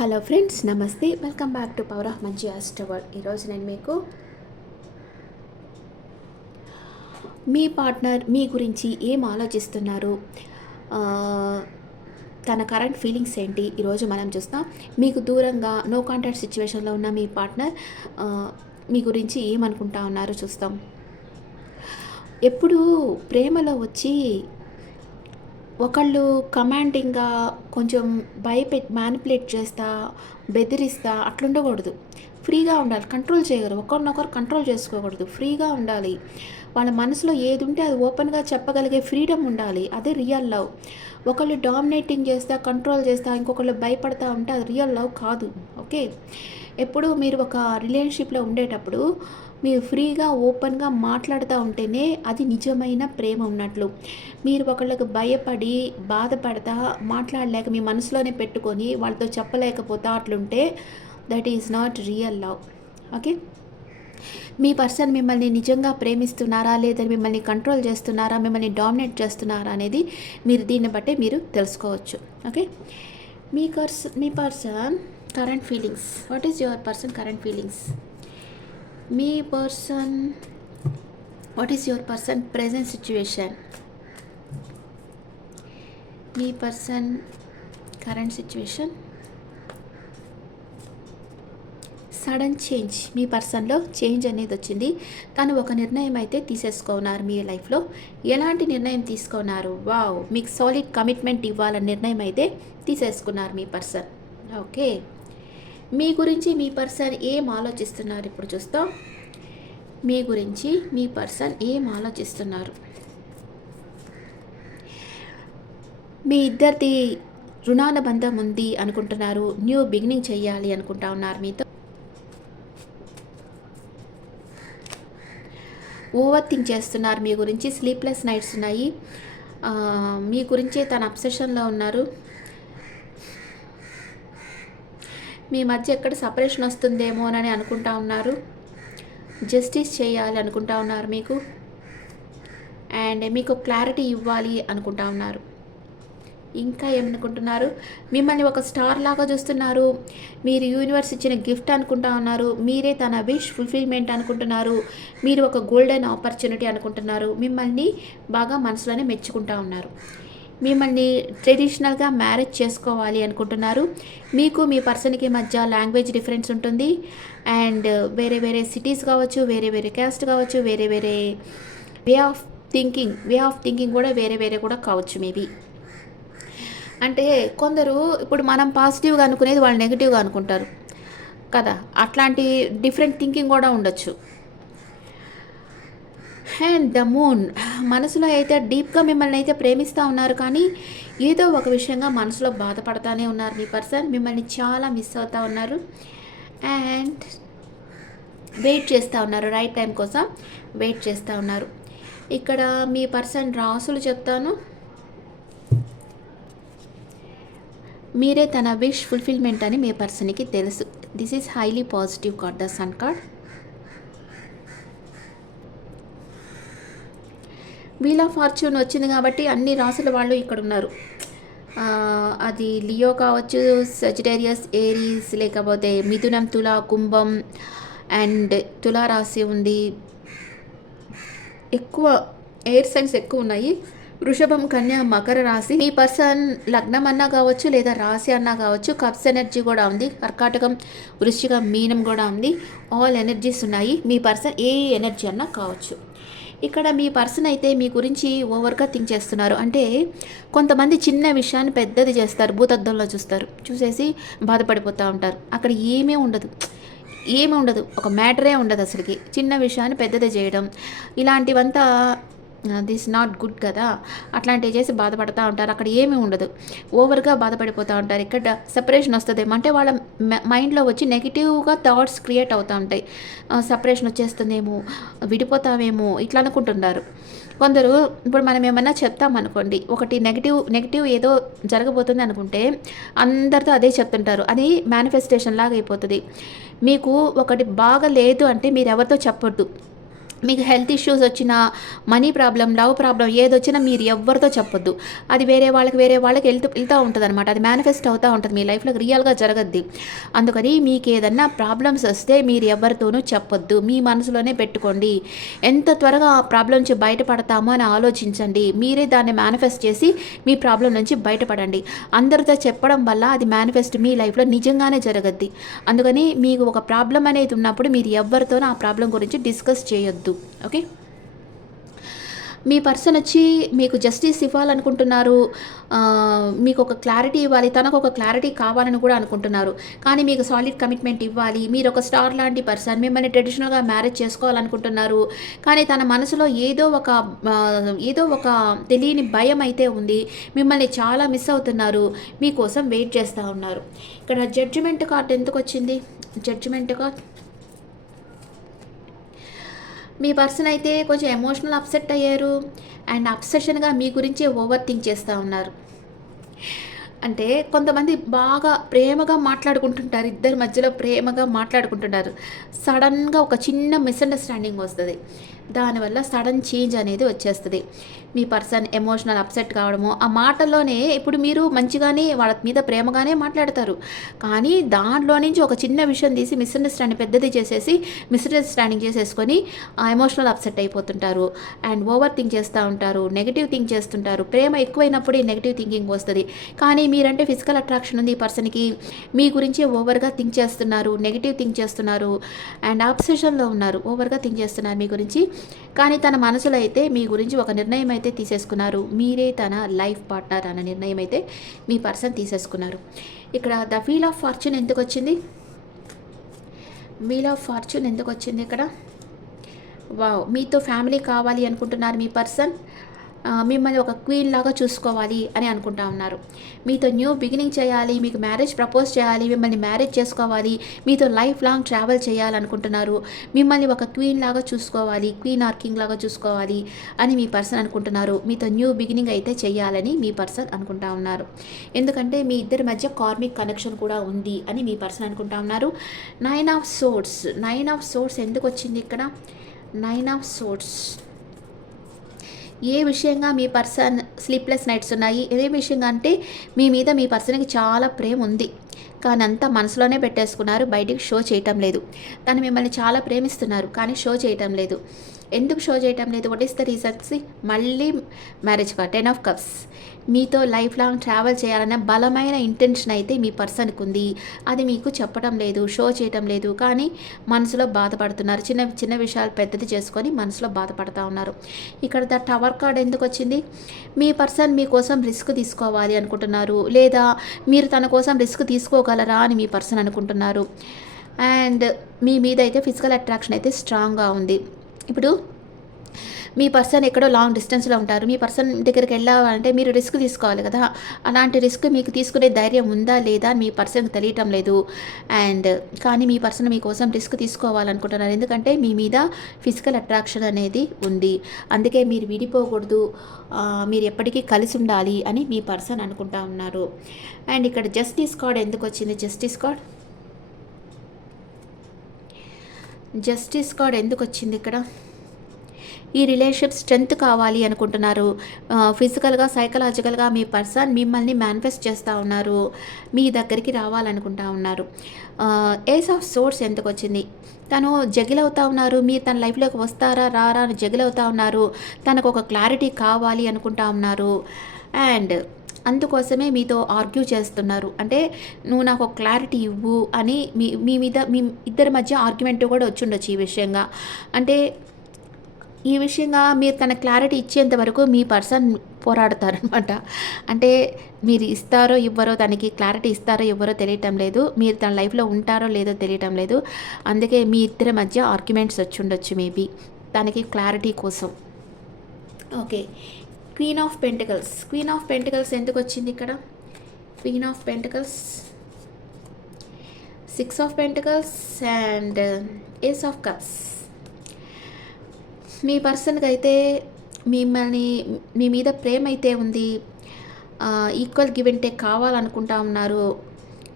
Hello friends నమస్తే. Welcome back to power of మంచి అస్టవర్ ఈరోజు నేను మీకు మీ పార్ట్నర్ మీ గురించి ఏం ఆలోచిస్తున్నారు? తన కరెంట్ ఫీలింగ్స్ ఏంటి? ఈరోజు మనం చూస్తాం. మీకు దూరంగా నో కాంటాక్ట్ సిచ్యువేషన్లో ఉన్న మీ పార్ట్నర్ మీ గురించి ఏమనుకుంటా ఉన్నారో చూస్తాం. ఎప్పుడు ప్రేమలో వచ్చి ఒకళ్ళు కమాండింగ్గా కొంచెం భయపె మ్యానిపులేట్ చేస్తా బెదిరిస్తా అట్లుండకూడదు. ఫ్రీగా ఉండాలి కంట్రోల్ చేయగలరు. ఒకరినొకరు కంట్రోల్ చేసుకోకూడదు. ఫ్రీగా ఉండాలి. వాళ్ళ మనసులో ఏది ఉంటే అది ఓపెన్గా చెప్పగలిగే ఫ్రీడమ్ ఉండాలి. అదే రియల్ లవ్ ఒకళ్ళు డామినేటింగ్ చేస్తా కంట్రోల్ చేస్తా ఇంకొకళ్ళు భయపడతా ఉంటే అది రియల్ లవ్ కాదు. ఓకే? ఎప్పుడు మీరు ఒక రిలేషన్షిప్లో ఉండేటప్పుడు మీరు ఫ్రీగా ఓపెన్గా మాట్లాడుతూ ఉంటేనే అది నిజమైన ప్రేమ ఉన్నట్లు. మీరు ఒకళ్ళకి భయపడి బాధపడతా మాట్లాడలేక మీ మనసులోనే పెట్టుకొని వాళ్ళతో చెప్పలేకపోతా అట్లుంటే that is not real love okay me person మిమ్మల్ని నిజంగా ప్రేమిస్తున్నారా? లేదా మిమ్మల్ని కంట్రోల్ చేస్తున్నారా? మిమ్మల్ని డామినేట్ చేస్తున్నారా? అనేది మీరు దీన్ని బట్టే మీరు తెలుసుకోవచ్చు. ఓకే మీ కర్స్ మీ person current feelings what is your person current feelings me person what is your person present situation me person current situation sudden change మీ పర్సన్లో చేంజ్ అనేది వచ్చింది. కానీ ఒక నిర్ణయం అయితే తీసేసుకున్నారు మీ లైఫ్లో. ఎలాంటి నిర్ణయం తీసుకున్నారు? వావ్ మీకు సాలిడ్ కమిట్మెంట్ ఇవ్వాలన్న నిర్ణయం అయితే తీసేసుకున్నారు మీ పర్సన్. ఓకే. మీ గురించి మీ పర్సన్ ఏం ఆలోచిస్తున్నారు? ఇప్పుడు చూస్తాం. మీ గురించి మీ పర్సన్ ఏం ఆలోచిస్తున్నారు? మీ ఇద్దరిది రుణాల బంధం ఉంది అనుకుంటున్నారు. న్యూ బిగినింగ్ చేయాలి అనుకుంటా ఉన్నారు మీతో. ఓవర్ థింక్ చేస్తున్నారు మీ గురించి. స్లీప్లెస్ నైట్స్ ఉన్నాయి. మీ గురించి తన అబ్సెషన్లో ఉన్నారు. మీ మధ్య ఎక్కడ సపరేషన్ వస్తుందేమోనని అనుకుంటా ఉన్నారు. జస్టిస్ చేయాలి అనుకుంటా ఉన్నారు మీకు. అండ్ మీకు క్లారిటీ ఇవ్వాలి అనుకుంటా ఉన్నారు. ఇంకా ఏమనుకుంటున్నారు? మిమ్మల్ని ఒక స్టార్ లాగా చూస్తున్నారు. మీరు యూనివర్స్ ఇచ్చిన గిఫ్ట్ అనుకుంటా ఉన్నారు. మీరే తన విష్ ఫుల్ఫిల్మెంట్ అనుకుంటున్నారు. మీరు ఒక గోల్డెన్ ఆపర్చునిటీ అనుకుంటున్నారు. మిమ్మల్ని బాగా మనసులోనే మెచ్చుకుంటా ఉన్నారు. మిమ్మల్ని ట్రెడిషనల్గా మ్యారేజ్ చేసుకోవాలి అనుకుంటున్నారు. మీకు మీ పర్సన్కి మధ్య లాంగ్వేజ్ డిఫరెన్స్ ఉంటుంది. అండ్ uh, వేరే వేరే సిటీస్ కావచ్చు వేరే వేరే క్యాస్ట్ కావచ్చు వేరే వేరే way of thinking way of thinking కూడా వేరే వేరే కూడా కావచ్చు మేబీ అంటే కొందరు ఇప్పుడు మనం పాజిటివ్గా అనుకునేది వాళ్ళు నెగిటివ్గా అనుకుంటారు. కదా? అట్లాంటి డిఫరెంట్ థింకింగ్ కూడా ఉండొచ్చు. అండ్ ద మూన్ మనసులో అయితే డీప్గా మిమ్మల్ని అయితే ప్రేమిస్తూ ఉన్నారు కానీ ఏదో ఒక విషయంగా మనసులో బాధపడతానే ఉన్నారు మీ పర్సన్. మిమ్మల్ని చాలా మిస్ అవుతూ ఉన్నారు. అండ్ వెయిట్ చేస్తూ ఉన్నారు. రైట్ టైం కోసం వెయిట్ చేస్తూ ఉన్నారు. ఇక్కడ మీ పర్సన్ రాసులు చెప్తాను. మీరే తన విష్ ఫుల్ఫిల్మెంట్ అని మీ పర్సన్కి తెలుసు. This is highly positive card the sun card wheel of fortune వచ్చింది కాబట్టి అన్ని రాసుల వాళ్ళు ఇక్కడ ఉన్నారు అది లియో కావచ్చు సజిటేరియస్ ఏరీస్ లేకపోతే మిథునం తులా కుంభం అండ్ తులా రాశి ఉంది. ఎక్కువ ఎయిర్ సైన్స్ ఎక్కువ ఉన్నాయి. వృషభం కన్య మకర రాశి. మీ పర్సన్ లగ్నం అన్నా కావచ్చు లేదా రాశి అన్నా కావచ్చు కప్స్ ఎనర్జీ కూడా ఉంది. కర్కాటకం వృశ్చిక మీనం కూడా ఉంది. ఆల్ ఎనర్జీస్ ఉన్నాయి. మీ పర్సన్ ఏ ఎనర్జీ అన్నా కావచ్చు. ఇక్కడ మీ పర్సన్ అయితే మీ గురించి ఓవర్గా థింక్ చేస్తున్నారు. అంటే కొంతమంది చిన్న విషయాన్ని పెద్దది చేస్తారు భూతద్దంలో చూస్తారు. చూసేసి బాధపడిపోతూ ఉంటారు. అక్కడ ఏమీ ఉండదు. ఏమీ ఉండదు. ఒక మ్యాటరే ఉండదు అసలుకి. చిన్న విషయాన్ని పెద్దది చేయడం ఇలాంటివంతా దిస్ నాట్ గుడ్ కదా? అట్లాంటివి చేసి బాధపడుతూ ఉంటారు. అక్కడ ఏమీ ఉండదు. ఓవర్గా బాధపడిపోతూ ఉంటారు. ఇక్కడ సెపరేషన్ వస్తుందేమో. అంటే వాళ్ళ మైండ్లో వచ్చి నెగిటివ్గా థాట్స్ క్రియేట్ అవుతూ ఉంటాయి. సపరేషన్ వచ్చేస్తుందేమో? విడిపోతామేమో ఇట్లా అనుకుంటున్నారు కొందరు ఇప్పుడు మనం ఏమన్నా చెప్తామనుకోండి ఒకటి నెగిటివ్ నెగిటివ్ ఏదో జరగబోతుంది అనుకుంటే అందరితో అదే చెప్తుంటారు. అది మేనిఫెస్టేషన్ లాగా అయిపోతుంది. మీకు ఒకటి బాగా లేదు అంటే మీరు ఎవరితో చెప్పొద్దు. మీకు హెల్త్ ఇష్యూస్ వచ్చినా మనీ ప్రాబ్లం లవ్ ప్రాబ్లం ఏదొచ్చినా మీరు ఎవరితో చెప్పొద్దు. అది వేరే వాళ్ళకి వేరే వాళ్ళకి వెళ్తూ వెళ్తూ ఉంటుంది అనమాట అది మేనిఫెస్ట్ అవుతూ ఉంటుంది. మీ లైఫ్లో రియల్గా జరగద్ది. అందుకని మీకు ఏదన్నా ప్రాబ్లమ్స్ వస్తే మీరు ఎవరితోనూ చెప్పొద్దు. మీ మనసులోనే పెట్టుకోండి. ఎంత త్వరగా ఆ ప్రాబ్లం నుంచి బయటపడతామో అని ఆలోచించండి. మీరే దాన్ని మేనిఫెస్ట్ చేసి మీ ప్రాబ్లం నుంచి బయటపడండి. అందరితో చెప్పడం వల్ల అది మేనిఫెస్ట్ మీ లైఫ్లో నిజంగానే జరగద్ది. అందుకని మీకు ఒక ప్రాబ్లం అనేది ఉన్నప్పుడు మీరు ఎవరితోనూ ఆ ప్రాబ్లం గురించి డిస్కస్ చేయొద్దు. ఓకే? మీ పర్సన్ వచ్చి మీకు జస్టిస్ ఇవ్వాలనుకుంటున్నారు మీకు ఒక క్లారిటీ ఇవ్వాలి తనకు ఒక క్లారిటీ కావాలని కూడా అనుకుంటున్నారు. కానీ మీకు సాలిడ్ కమిట్మెంట్ ఇవ్వాలి మీరు ఒక స్టార్ లాంటి పర్సన్ మిమ్మల్ని ట్రెడిషనల్గా మ్యారేజ్ చేసుకోవాలనుకుంటున్నారు. కానీ తన మనసులో ఏదో ఒక ఏదో ఒక తెలియని భయం అయితే ఉంది మిమ్మల్ని చాలా మిస్ అవుతున్నారు మీకోసం వెయిట్ చేస్తూ ఉన్నారు. ఇక్కడ జడ్జిమెంట్ కార్డ్ ఎందుకు వచ్చింది? జడ్జిమెంట్ కార్డ్ మీ పర్సన్ అయితే కొంచెం ఎమోషనల్ అప్సెట్ అయ్యారు అండ్ అప్సెషన్గా మీ గురించే ఓవర్ థింక్ చేస్తూ ఉన్నారు. అంటే కొంతమంది బాగా ప్రేమగా మాట్లాడుకుంటుంటారు ఇద్దరి మధ్యలో ప్రేమగా మాట్లాడుకుంటుంటారు. సడన్గా ఒక చిన్న మిస్అండర్స్టాండింగ్ వస్తుంది. దానివల్ల సడన్ చేంజ్ అనేది వచ్చేస్తుంది. మీ పర్సన్ ఎమోషనల్ అప్సెట్ కావడము ఆ మాటల్లోనే ఇప్పుడు మీరు మంచిగానే వాళ్ళ మీద ప్రేమగానే మాట్లాడతారు. కానీ దాంట్లో నుంచి ఒక చిన్న విషయం తీసి మిస్అండర్స్టాండింగ్ పెద్దది చేసేసి మిస్అండర్స్టాండింగ్ చేసేసుకొని ఆ ఎమోషనల్ అప్సెట్ అయిపోతుంటారు. అండ్ ఓవర్ థింక్ చేస్తూ ఉంటారు నెగిటివ్ థింక్ చేస్తుంటారు. ప్రేమ ఎక్కువైనప్పుడే నెగిటివ్ థింకింగ్ వస్తుంది. కానీ మీరంటే ఫిజికల్ అట్రాక్షన్ ఉంది ఈ పర్సన్కి. మీ గురించి ఓవర్గా థింక్ చేస్తున్నారు నెగిటివ్ థింక్ చేస్తున్నారు. అండ్ ఆబ్సెషన్లో ఉన్నారు ఓవర్గా థింక్ చేస్తున్నారు మీ గురించి. కానీ తన మనసులో అయితే మీ గురించి ఒక నిర్ణయం అయితే తీసేసుకున్నారు. మీరే తన లైఫ్ పార్ట్నర్ అన్న నిర్ణయం అయితే మీ పర్సన్ తీసేసుకున్నారు. ఇక్కడ ద ఫీల్ ఆఫ్ ఫార్చ్యూన్ ఎందుకు వచ్చింది వీల్ ఆఫ్ ఫార్చ్యూన్ ఎందుకు వచ్చింది ఇక్కడ? వావ్ మీతో ఫ్యామిలీ కావాలి అనుకుంటున్నారు మీ పర్సన్. మిమ్మల్ని ఒక క్వీన్ లాగా చూసుకోవాలి అని అనుకుంటా ఉన్నారు. మీతో న్యూ బిగినింగ్ చేయాలి మీకు మ్యారేజ్ ప్రపోజ్ చేయాలి మిమ్మల్ని మ్యారేజ్ చేసుకోవాలి మీతో లైఫ్ లాంగ్ ట్రావెల్ చేయాలనుకుంటున్నారు. మిమ్మల్ని ఒక క్వీన్ లాగా చూసుకోవాలి క్వీన్ ఆర్ కింగ్ లాగా చూసుకోవాలి అని మీ పర్సన్ అనుకుంటున్నారు. మీతో న్యూ బిగినింగ్ అయితే చేయాలని మీ పర్సన్ అనుకుంటా ఉన్నారు. ఎందుకంటే మీ ఇద్దరి మధ్య కార్మిక్ కనెక్షన్ కూడా ఉంది అని మీ పర్సన్ అనుకుంటా ఉన్నారు. Nine of swords nine of swords ఎందుకు వచ్చింది ఇక్కడ? నైన్ ఆఫ్ సోర్స్ ఏ విషయంగా మీ పర్సన్ స్లీప్లెస్ నైట్స్ ఉన్నాయి ఏ విషయంగా అంటే మీ మీద మీ పర్సన్కి చాలా ప్రేమ ఉంది. కానీ అంతా మనసులోనే పెట్టేసుకున్నారు బయటికి షో చేయటం లేదు. తను మిమ్మల్ని చాలా ప్రేమిస్తున్నారు కానీ షో చేయటం లేదు. ఎందుకు షో చేయటం లేదు? వాట్ ఈస్ ద రీజన్స్ మళ్ళీ మ్యారేజ్ కా టెన్ ఆఫ్ కప్స్ మీతో లైఫ్ లాంగ్ ట్రావెల్ చేయాలన్న బలమైన ఇంటెన్షన్ అయితే మీ పర్సన్కి ఉంది. అది మీకు చెప్పడం లేదు షో చేయటం లేదు. కానీ మనసులో బాధపడుతున్నారు. చిన్న చిన్న విషయాలు పెద్దది చేసుకొని మనసులో బాధపడుతూ ఉన్నారు. ఇక్కడ ద టవర్ కార్డ్ ఎందుకు వచ్చింది? మీ పర్సన్ మీకోసం రిస్క్ తీసుకోవాలి అనుకుంటున్నారు. లేదా మీరు తన కోసం రిస్క్ తీసుకోగలరా అని మీ పర్సన్ అనుకుంటున్నారు. అండ్ మీ మీద అయితే ఫిజికల్ అట్రాక్షన్ అయితే స్ట్రాంగ్గా ఉంది. ఇప్పుడు మీ పర్సన్ ఎక్కడో లాంగ్ డిస్టెన్స్లో ఉంటారు. మీ పర్సన్ దగ్గరికి వెళ్ళాలంటే మీరు రిస్క్ తీసుకోవాలి కదా. అలాంటి రిస్క్ మీకు తీసుకునే ధైర్యం ఉందా లేదా మీ పర్సన్కి తెలియటం లేదు. అండ్ కానీ మీ పర్సన్ మీకోసం రిస్క్ తీసుకోవాలనుకుంటున్నారు. ఎందుకంటే మీ మీద ఫిజికల్ అట్రాక్షన్ అనేది ఉంది. అందుకే మీరు విడిపోకూడదు. మీరు ఎప్పటికీ కలిసి ఉండాలి అని మీ పర్సన్ అనుకుంటా ఉన్నారు. అండ్ ఇక్కడ జస్టిస్ కార్డ్ ఎందుకు వచ్చింది? Justice card? జస్టిస్ కార్డ్ ఎందుకు వచ్చింది ఇక్కడ? ఈ రిలేషన్షిప్ స్ట్రెంత్ కావాలి అనుకుంటున్నారు. ఫిజికల్గా సైకలాజికల్గా మీ పర్సన్ మిమ్మల్ని మేనిఫెస్ట్ చేస్తూ ఉన్నారు. మీ దగ్గరికి రావాలనుకుంటా ఉన్నారు. ఏస్ ఆఫ్ సోర్స్ ఎందుకు వచ్చింది తను జగిల్ అవుతా ఉన్నారు. మీరు తన లైఫ్లోకి వస్తారా రారా అని జగిల్ అవుతా ఉన్నారు. తనకు ఒక క్లారిటీ కావాలి అనుకుంటా ఉన్నారు. అండ్ అందుకోసమే మీతో ఆర్గ్యూ చేస్తున్నారు. అంటే నువ్వు నాకు ఒక క్లారిటీ ఇవ్వు అని మీ మీ మీద మీ ఇద్దరి మధ్య ఆర్గ్యుమెంట్ కూడా వచ్చుండొచ్చు ఈ విషయంగా. అంటే ఈ విషయంగా మీరు తన క్లారిటీ ఇచ్చేంత వరకు మీ పర్సన్ పోరాడతారనమాట అంటే మీరు ఇస్తారో ఇవ్వరో తనకి క్లారిటీ ఇస్తారో ఇవ్వరో తెలియటం లేదు. మీరు తన లైఫ్లో ఉంటారో లేదో తెలియటం లేదు. అందుకే మీ ఇద్దరి మధ్య ఆర్గ్యుమెంట్స్ వచ్చి ఉండొచ్చు మేబీ. తనకి క్లారిటీ కోసం. Okay. Queen of pentacles. Queen of pentacles ఎందుకు వచ్చింది ఇక్కడ? Queen of pentacles. Six of pentacles and ace of cups. మీ పర్సన్కి అయితే మిమ్మల్ని మీ మీద ప్రేమ అయితే ఉంది ఈక్వల్ గివ్ అండ్ టేక్ కావాలనుకుంటా ఉన్నారు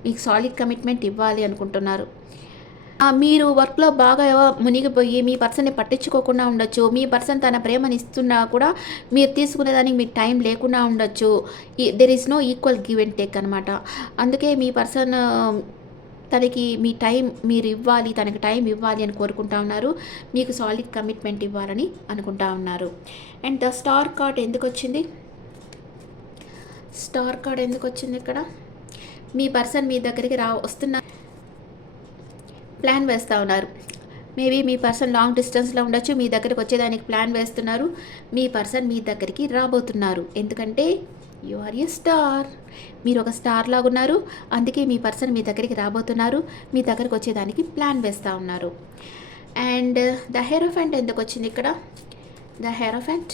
మీకు సాలిడ్ కమిట్మెంట్ ఇవ్వాలి అనుకుంటున్నారు. మీరు వర్క్లో బాగా మునిగిపోయి మీ పర్సన్ని పట్టించుకోకుండా ఉండొచ్చు మీ పర్సన్ తన ప్రేమని ఇస్తున్నా కూడా మీరు తీసుకునేదానికి మీకు టైం లేకుండా ఉండొచ్చు. There is no equal give and take అనమాట అందుకే మీ పర్సన్ తనకి మీ టైం మీరు ఇవ్వాలి తనకి టైం ఇవ్వాలి అని కోరుకుంటా ఉన్నారు. మీకు సాలిడ్ కమిట్మెంట్ ఇవ్వాలని అనుకుంటా ఉన్నారు. అండ్ ద స్టార్ కార్డ్ ఎందుకు వచ్చింది స్టార్ కార్డ్ ఎందుకు వచ్చింది ఇక్కడ? మీ పర్సన్ మీ దగ్గరికి రా వస్తున్న ప్లాన్ వేస్తూ ఉన్నారు. మేబీ మీ పర్సన్ లాంగ్ డిస్టెన్స్లో ఉండొచ్చు మీ దగ్గరికి వచ్చేదానికి ప్లాన్ వేస్తున్నారు. మీ పర్సన్ మీ దగ్గరికి రాబోతున్నారు. ఎందుకంటే యు ఆర్ ఏ స్టార్ మీరు ఒక స్టార్ లాగా ఉన్నారు అందుకే మీ పర్సన్ మీ దగ్గరికి రాబోతున్నారు. మీ దగ్గరికి వచ్చేదానికి ప్లాన్ వేస్తూ ఉన్నారు. అండ్ ద హెరోఫెంట్ ఎందుకు వచ్చింది ఇక్కడ? ద హెరోఫెంట్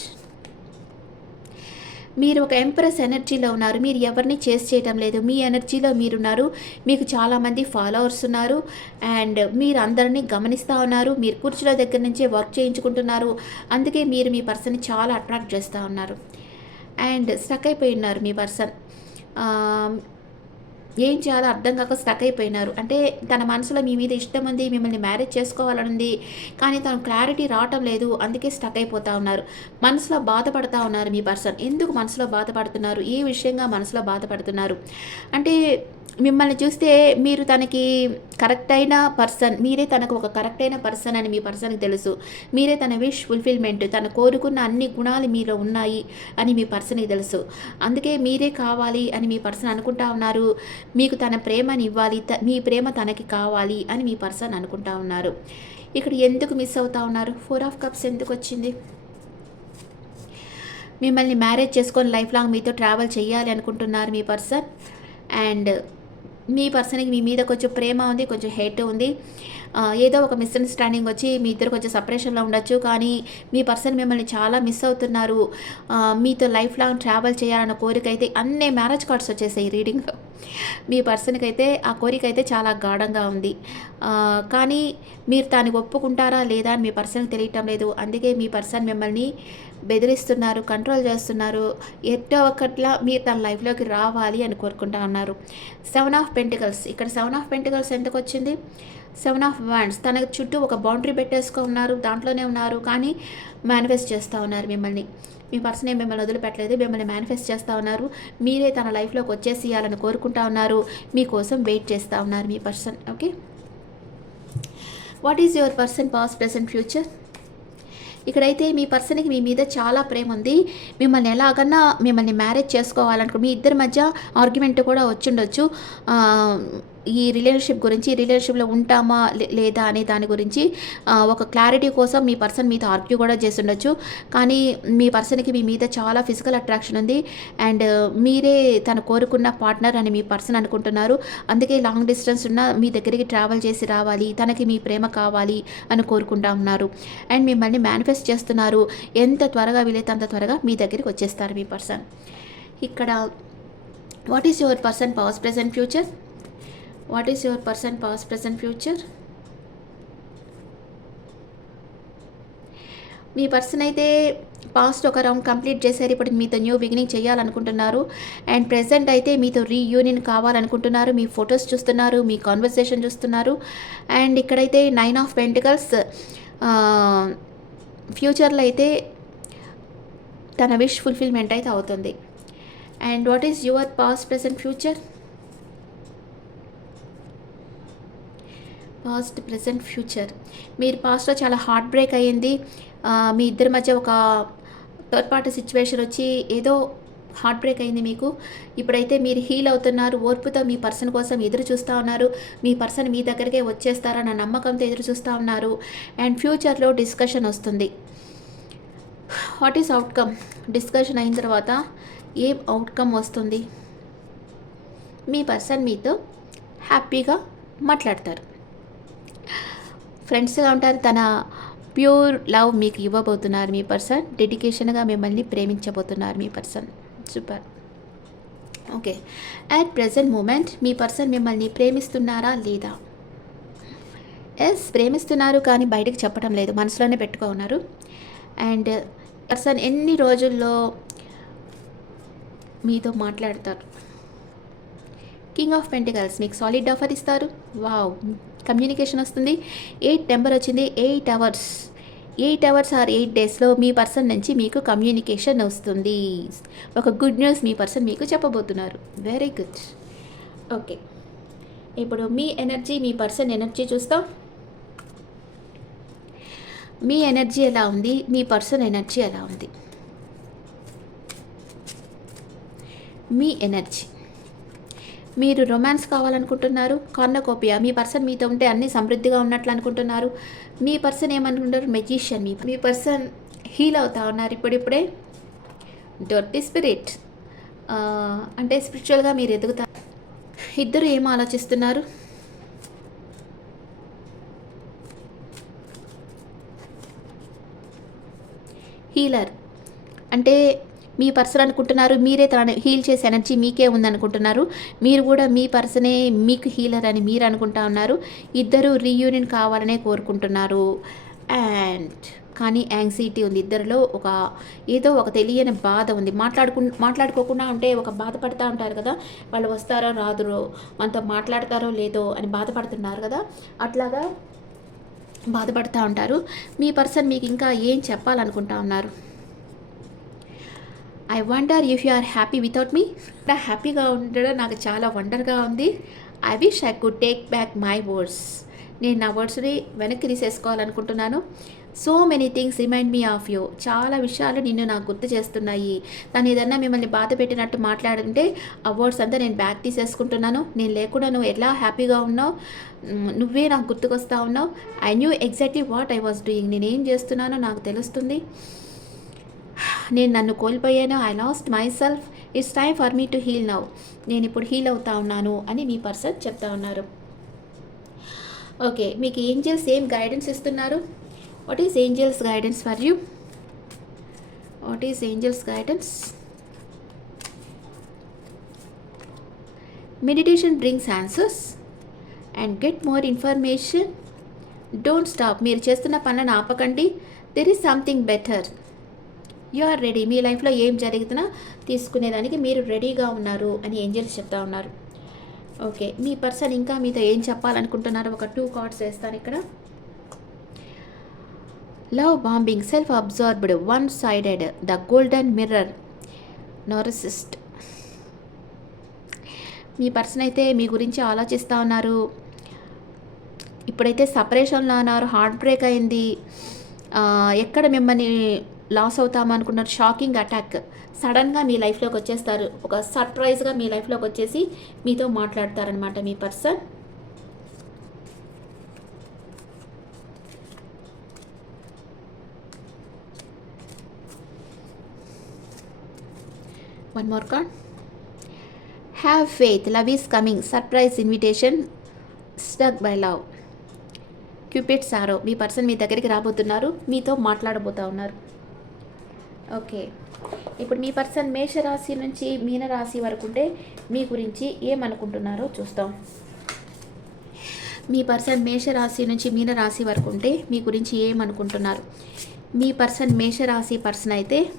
మీరు ఒక ఎంప్రెస్ ఎనర్జీలో ఉన్నారు. మీరు ఎవరిని చేసి చేయటం లేదు. మీ ఎనర్జీలో మీరున్నారు. మీకు చాలామంది ఫాలోవర్స్ ఉన్నారు. అండ్ మీరు అందరినీ గమనిస్తూ ఉన్నారు. మీరు కుర్చీల దగ్గర నుంచే వర్క్ చేయించుకుంటున్నారు. అందుకే మీరు మీ పర్సన్ని చాలా అట్రాక్ట్ చేస్తూ ఉన్నారు. అండ్ స్టక్ అయిపోయి ఉన్నారు మీ పర్సన్. ఏం చేయాలో అర్థం కాక స్టక్ అయిపోయినారు. అంటే తన మనసులో మీ మీద ఇష్టం ఉంది మిమ్మల్ని మ్యారేజ్ చేసుకోవాలని ఉంది కానీ తను క్లారిటీ రావటం లేదు అందుకే స్టక్ అయిపోతూ ఉన్నారు. మనసులో బాధపడతా ఉన్నారు మీ పర్సన్. ఎందుకు మనసులో బాధపడుతున్నారు? ఏ విషయంగా మనసులో బాధపడుతున్నారు? అంటే మిమ్మల్ని చూస్తే మీరు తనకి కరెక్ట్ అయిన పర్సన్ మీరే తనకు ఒక కరెక్ట్ అయిన పర్సన్ అని మీ పర్సన్కి తెలుసు. మీరే తన విష్ ఫుల్ఫిల్మెంట్ తను కోరుకున్న అన్ని గుణాలు మీలో ఉన్నాయి అని మీ పర్సన్కి తెలుసు. అందుకే మీరే కావాలి అని మీ పర్సన్ అనుకుంటా ఉన్నారు. మీకు తన ప్రేమని ఇవ్వాలి త- మీ ప్రేమ తనకి కావాలి అని మీ పర్సన్ అనుకుంటా ఉన్నారు. ఇక్కడ ఎందుకు మిస్ అవుతా ఉన్నారు? ఫోర్ ఆఫ్ కప్స్ ఎందుకు వచ్చింది? మిమ్మల్ని మ్యారేజ్ చేసుకొని లైఫ్ లాంగ్ మీతో ట్రావెల్ చేయాలి అనుకుంటున్నారు మీ పర్సన్ అండ్ మీ పర్సన్కి మీ మీద కొంచెం ప్రేమ ఉంది కొంచెం హెట్ ఉంది. ఏదో ఒక మిస్అండర్స్టాండింగ్ వచ్చి మీ ఇద్దరు కొంచెం సపరేషన్లో ఉండొచ్చు కానీ మీ పర్సన్ మిమ్మల్ని చాలా మిస్ అవుతున్నారు. మీతో లైఫ్ లాంగ్ ట్రావెల్ చేయాలన్న కోరిక అయితే అన్నీ మ్యారేజ్ కార్డ్స్ వచ్చేసాయి రీడింగ్లో మీ పర్సన్కి అయితే ఆ కోరిక అయితే చాలా గాఢంగా ఉంది. కానీ మీరు దానికి ఒప్పుకుంటారా లేదా అని మీ పర్సన్కి తెలియటం లేదు. అందుకే మీ పర్సన్ మిమ్మల్ని బెదిరిస్తున్నారు కంట్రోల్ చేస్తున్నారు. ఎట్టో ఒకట్లా మీరు తన లైఫ్లోకి రావాలి అని కోరుకుంటా ఉన్నారు. సెవెన్ ఆఫ్ పెంటికల్స్ ఇక్కడ సెవెన్ ఆఫ్ పెంటికల్స్ ఎందుకు వచ్చింది? సెవెన్ ఆఫ్ వ్యాండ్స్ తన చుట్టూ ఒక బౌండరీ పెట్టేసుకో ఉన్నారు దాంట్లోనే ఉన్నారు కానీ మేనిఫెస్ట్ చేస్తూ ఉన్నారు మిమ్మల్ని. మీ పర్సన్ మిమ్మల్ని వదిలిపెట్టలేదు మిమ్మల్ని మేనిఫెస్ట్ చేస్తూ ఉన్నారు. మీరే తన లైఫ్లోకి వచ్చేసేయాలని కోరుకుంటా ఉన్నారు. మీకోసం వెయిట్ చేస్తూ ఉన్నారు మీ person okay? What is your person past present future ఇక్కడైతే మీ పర్సన్కి మీ మీద చాలా ప్రేమ ఉంది. మిమ్మల్ని ఎలాగన్నా మిమ్మల్ని మ్యారేజ్ చేసుకోవాలనుకో మీ ఇద్దరి మధ్య ఆర్గ్యుమెంట్ కూడా వచ్చిండొచ్చు. ఈ రిలేషన్షిప్ గురించి రిలేషన్షిప్లో ఉంటామా లే- లేదా అనే దాని గురించి ఒక క్లారిటీ కోసం మీ పర్సన్ మీతో ఆర్గ్యూ కూడా చేసి కానీ మీ పర్సన్కి మీ మీద చాలా ఫిజికల్ అట్రాక్షన్ ఉంది. అండ్ uh, మీరే తను కోరుకున్న పార్ట్నర్ అని మీ పర్సన్ అనుకుంటున్నారు. అందుకే లాంగ్ డిస్టెన్స్ ఉన్న మీ దగ్గరికి ట్రావెల్ చేసి రావాలి. తనకి మీ ప్రేమ కావాలి అని కోరుకుంటా ఉన్నారు. అండ్ మిమ్మల్ని మేనిఫెస్ట్ చేస్తున్నారు. ఎంత త్వరగా వీలైతే అంత త్వరగా మీ దగ్గరికి వచ్చేస్తారు మీ పర్సన్ ఇక్కడ what is your person powers present future what is your person past present future me person అయితే పాస్ట్ ఒక రౌండ్ కంప్లీట్ చేశారు. ఇప్పుడు మీతో న్యూ బిగినింగ్ చేయాలనుకుంటున్నారు. అండ్ ప్రెసెంట్ అయితే మీతో రీయూనియన్ కావాలనుకుంటున్నారు. మీ ఫొటోస్ చూస్తున్నారు మీ కాన్వర్సేషన్ చూస్తున్నారు. అండ్ ఇక్కడైతే నైన్ ఆఫ్ పెంటికల్స్ ఫ్యూచర్లో అయితే తన విష్ ఫుల్ఫిల్మెంట్ అయితే అవుతుంది. And what is your past present future past present future మీరు పాస్ట్లో చాలా హార్ట్ బ్రేక్ అయ్యింది మీ ఇద్దరి మధ్య ఒక థర్డ్ పార్టీ సిచ్యువేషన్ వచ్చి ఏదో హార్ట్ బ్రేక్ అయింది మీకు. ఇప్పుడైతే మీరు హీల్ అవుతున్నారు. ఓర్పుతో మీ పర్సన్ కోసం ఎదురు చూస్తూ ఉన్నారు. మీ పర్సన్ మీ దగ్గరికే వచ్చేస్తారన్న నమ్మకంతో ఎదురు చూస్తూ ఉన్నారు. అండ్ ఫ్యూచర్లో డిస్కషన్ వస్తుంది. వాట్ ఈస్ అవుట్కమ్ డిస్కషన్ అయిన తర్వాత ఏం అవుట్కమ్ వస్తుంది? మీ పర్సన్ మీతో హ్యాపీగా మాట్లాడతారు. ఫ్రెండ్స్గా ఉంటారు. తన ప్యూర్ లవ్ మీకు ఇవ్వబోతున్నారు మీ పర్సన్. డెడికేషన్గా మిమ్మల్ని ప్రేమించబోతున్నారు మీ person. Super. Okay. At present moment me person మిమ్మల్ని ప్రేమిస్తున్నారా లేదా? ఎస్ ప్రేమిస్తున్నారు కానీ బయటకు చెప్పడం లేదు. మనసులోనే పెట్టుకో ఉన్నారు. అండ్ పర్సన్ ఎన్ని రోజుల్లో మీతో మాట్లాడతారు? కింగ్ ఆఫ్ పెంటికల్స్ మీకు సాలిడ్ ఆఫర్ ఇస్తారు. వావ్ కమ్యూనికేషన్ వస్తుంది. ఎయిట్ నెంబర్ వచ్చింది. Eight hours eight hours or eight డేస్లో మీ పర్సన్ నుంచి మీకు కమ్యూనికేషన్ వస్తుంది. ఒక గుడ్ న్యూస్ మీ పర్సన్ మీకు చెప్పబోతున్నారు. వెరీ గుడ్ ఓకే ఇప్పుడు మీ ఎనర్జీ మీ పర్సన్ ఎనర్జీ చూస్తాం. మీ ఎనర్జీ ఎలా ఉంది? మీ పర్సన్ ఎనర్జీ ఎలా ఉంది? మీ ఎనర్జీ మీరు రొమాన్స్ కావాలనుకుంటున్నారు కార్నకోపియా మీ పర్సన్ మీతో ఉంటే అన్ని సమృద్ధిగా ఉన్నట్లు అనుకుంటున్నారు. మీ పర్సన్ ఏమనుకుంటారు? మెజిషియన్ మీ మీ పర్సన్ హీల్ అవుతా ఉన్నారు ఇప్పుడిప్పుడే. డొట్టి స్పిరిట్ అంటే స్పిరిచువల్గా మీరు ఎదుగుతారు ఇద్దరు ఏం ఆలోచిస్తున్నారు? హీలర్ అంటే మీ పర్సన్ అనుకుంటున్నారు మీరే తన హీల్ చేసే ఎనర్జీ మీకే ఉందనుకుంటున్నారు. మీరు కూడా మీ పర్సనే మీకు హీలర్ అని మీరు అనుకుంటా ఉన్నారు. ఇద్దరు రీయూనియన్ కావాలనే కోరుకుంటున్నారు. అండ్ కానీ యాంగ్జైటీ ఉంది ఇద్దరిలో. ఒక ఏదో ఒక తెలియని బాధ ఉంది. మాట్లాడుకు మాట్లాడుకోకుండా ఉంటే ఒక బాధపడుతూ ఉంటారు కదా. వాళ్ళు వస్తారో రాదురో మనతో మాట్లాడతారో లేదో అని బాధపడుతున్నారు కదా. అట్లాగా బాధపడుతూ ఉంటారు. మీ పర్సన్ మీకు ఇంకా ఏం చెప్పాలనుకుంటా ఉన్నారు? I wonder if you are happy without me హ్యాపీగా ఉండడం నాకు చాలా వండర్గా ఉంది. I wish I could take back my words నేను నా వర్డ్స్ని వెనక్కి తీసేసుకోవాలనుకుంటున్నాను. So many things remind me of you చాలా విషయాలు నిన్ను నాకు గుర్తు చేస్తున్నాయి. తను ఏదన్నా మిమ్మల్ని బాధ పెట్టినట్టు మాట్లాడుంటే ఆ వర్డ్స్ అంతా నేను బ్యాక్ తీసేసుకుంటున్నాను. నేను లేకుండా నువ్వు ఎలా హ్యాపీగా ఉన్నావు? నువ్వే నాకు గుర్తుకొస్తా ఉన్నావు. I knew exactly what I was doing నేనేం చేస్తున్నానో నాకు తెలుస్తుంది. నేను నన్ను కోల్పోయాను. I lost myself it's time for me to heal now నేను ఇప్పుడు హీల్ అవుతా ఉన్నాను అని మీ పర్సన్ చెప్తా ఉన్నారు. ఓకే మీకు ఏంజల్స్ ఏం గైడెన్స్ ఇస్తున్నారు? What is angels guidance for you what is angels guidance meditation brings answers and get more information don't stop మీరు చేస్తున్న పనులను ఆపకండి. There is something better you are ready. మీ లైఫ్లో ఏం జరుగుతున్నా తీసుకునేదానికి మీరు రెడీగా ఉన్నారు అని ఏంజల్స్ చెప్తా ఉన్నారు. ఓకే. మీ పర్సన్ ఇంకా మీతో ఏం చెప్పాలనుకుంటున్నారో ఒక టూ కార్డ్స్ వేస్తాను ఇక్కడ. Love bombing self absorbed one sided the golden mirror narcissist. Me person అయితే మీ గురించి ఆలోచిస్తూ ఉన్నారు. ఇప్పుడైతే సపరేషన్లో ఉన్నారు. హార్ట్ బ్రేక్ అయింది. ఎక్కడ మిమ్మల్ని లాస్ అవుతామనుకున్నారు షాకింగ్ అటాక్. సడన్గా మీ లైఫ్లోకి వచ్చేస్తారు. ఒక సర్ప్రైజ్గా మీ లైఫ్లోకి వచ్చేసి మీతో మాట్లాడతారనమాట మీ person. One more card have faith love is coming surprise invitation stuck by love cupid sorrow me person మీ దగ్గరికి రాబోతున్నారు. మీతో మాట్లాడబోతా ఉన్నారు. ఓకే. ఇప్పుడు మీ పర్సన్ మేషరాశి నుంచి మీనరాశి వరకు ఉంటే మీ గురించి ఏమనుకుంటున్నారో చూస్తాం. మీ పర్సన్ మేషరాశి నుంచి మీనరాశి వరకు ఉంటే మీ గురించి ఏమనుకుంటున్నారు? మీ పర్సన్ మేషరాశి పర్సన్ అయితే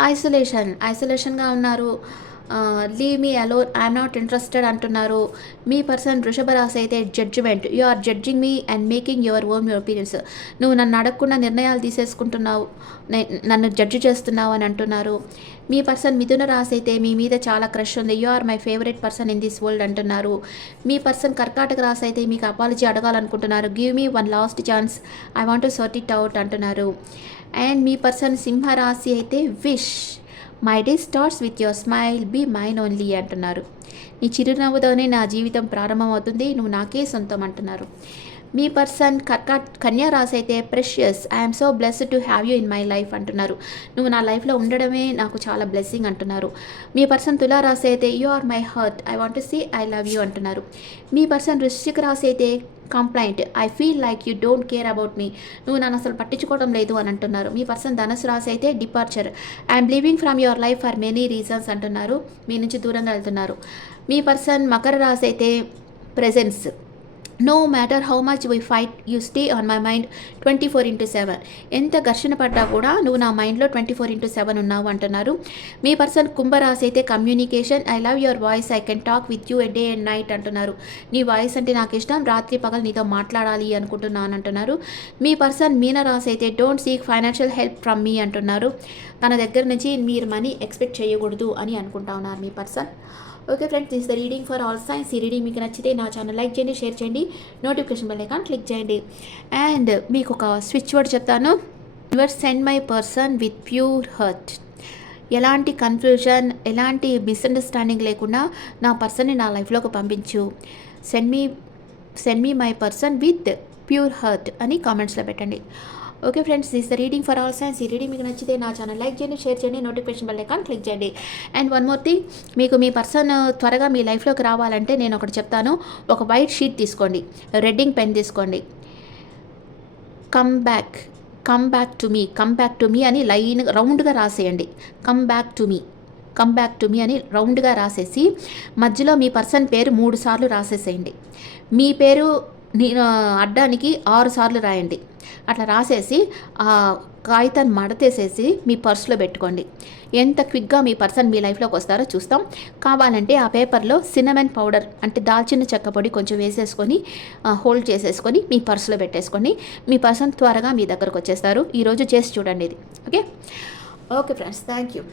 ఐసోలేషన్ ఐసోలేషన్గా ఉన్నారు. Leave me alone I'm not interested అంటున్నారు. మీ పర్సన్ వృషభ రాశి అయితే judgement you are judging me and making your own your opinions నువ్వు నన్ను అడగకుండా నిర్ణయాలు తీసేసుకుంటున్నావు నన్ను జడ్జి చేస్తున్నావు అని అంటున్నారు. మీ పర్సన్ మిథున రాశి అయితే మీ మీద చాలా క్రష్ ఉంది. You are my favourite person in this world అంటున్నారు. మీ పర్సన్ కర్కాటక రాశి అయితే మీకు apology అడగాలనుకుంటున్నారు. Give me one last chance I want to sort it out అంటున్నారు. అండ్ మీ పర్సన్ సింహరాశి అయితే wish my day starts with your smile be mine only అంటున్నారు. నీ చిరునవ్వుతోనే నా జీవితం ప్రారంభమవుతుంది నువ్వు నాకే సొంతం అంటున్నారు. మీ పర్సన్ కర్కా కన్యా రాసి అయితే precious I'm so blessed to have you in my life అంటున్నారు. నువ్వు నా లైఫ్లో ఉండడమే నాకు చాలా బ్లెస్సింగ్ అంటున్నారు. మీ పర్సన్ తులా రాసి అయితే you are my heart I want to see I love you అంటున్నారు. మీ పర్సన్ వృశ్చిక రాసి అయితే complaint I feel like you don't care about me నువ్వు నన్ను అసలు పట్టించుకోవడం లేదు అని అంటున్నారు. మీ పర్సన్ ధనుసు రాశి అయితే departure I'm leaving from your life for many reasons అంటున్నారు. మీ నుంచి దూరంగా వెళ్తున్నారు. మీ పర్సన్ మకర రాశి అయితే presence no matter how much we fight you stay on my mind twenty four into seven ఎంత ఘర్షణ పడ్డా కూడా నువ్వు నా మైండ్లో ట్వంటీ ఫోర్ ఇంటూ సెవెన్ ఉన్నావు అంటున్నారు. మీ పర్సన్ కుంభరాశి అయితే communication I love your voice I can talk with you a day and night అంటున్నారు. నీ వాయిస్ అంటే నాకు ఇష్టం రాత్రి పగలు నీతో మాట్లాడాలి అనుకుంటున్నాను అంటున్నారు. మీ పర్సన్ మీనరాశి అయితే don't seek financial help from me అంటున్నారు. తన దగ్గర నుంచి మీరు మనీ ఎక్స్పెక్ట్ చేయకూడదు అని అనుకుంటా ఉన్నారు మీ person okay friends this the reading for all signs ఈ రీడింగ్ మీకు నచ్చితే నా ఛానల్ లైక్ చేయండి షేర్ చేయండి. నోటిఫికేషన్ బెల్ ఐకాన్ క్లిక్ చేయండి. అండ్ మీకు ఒక స్విచ్ వర్డ్ చెప్తాను. Your send my person with pure heart ఎలాంటి కన్ఫ్యూజన్ ఎలాంటి మిస్అండర్స్టాండింగ్ లేకుండా నా పర్సన్ని నా లైఫ్లోకి పంపించు. Send me send me my person with pure heart అని కామెంట్స్లో పెట్టండి. Okay friends this the reading for all signs ఈ రీడింగ్ మీకు నచ్చితే నా ఛానల్ లైక్ చేయండి షేర్ చేయండి నోటిఫికేషన్ బెల్ ఐకాన్ క్లిక్ చేయండి. అండ్ వన్ మోర్ థింగ్ మీకు మీ పర్సన్ uh, త్వరగా మీ లైఫ్లోకి రావాలంటే నేను ఒకటి చెప్తాను. ఒక వైట్ షీట్ తీసుకోండి. రెడ్డింగ్ పెన్ తీసుకోండి. Come back come back to me come back to me అని లైన్ రౌండ్గా రాసేయండి. Come back to me come back to me అని రౌండ్గా రాసేసి మధ్యలో మీ పర్సన్ పేరు మూడు సార్లు రాసేసేయండి. మీ పేరు నేను అడ్డానికి ఆరు సార్లు రాయండి. అట్లా రాసేసి ఆ కాగితాన్ని మడతేసేసి మీ పర్సులో పెట్టుకోండి. ఎంత క్విక్గా మీ పర్సన్ మీ లైఫ్లోకి వస్తారో చూస్తాం. కావాలంటే ఆ పేపర్లో సినమన్ పౌడర్ అంటే దాల్చిన చెక్క పొడి కొంచెం వేసేసుకొని హోల్డ్ చేసేసుకొని మీ పర్సులో పెట్టేసుకొని మీ పర్సన్ త్వరగా మీ దగ్గరకు వచ్చేస్తారు. ఈరోజు చేసి చూడండి ఇది. Okay? Okay friends thank you.